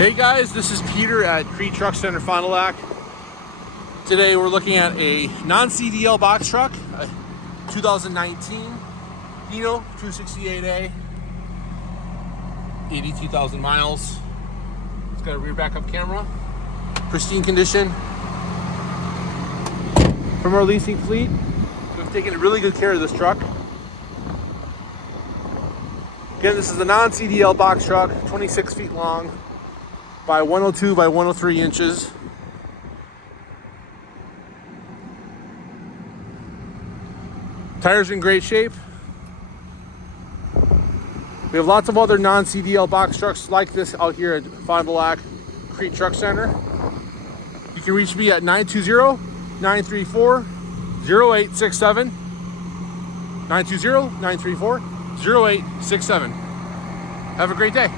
Hey guys, this is Peter at Kriete Truck Center, Fond du Lac. Today we're looking at a non-CDL box truck, a 2019 HINO 268A, 82,000 miles. It's got a rear backup camera, pristine condition. From our leasing fleet, we've taken really good care of this truck. Again, this is a non-CDL box truck, 26 feet long by 102 by 103 inches. Tires in great shape. We have lots of other non-CDL box trucks like this out here at Fond du Lac Kriete Truck Center. You can reach me at 920-934-0867. 920-934-0867. Have a great day.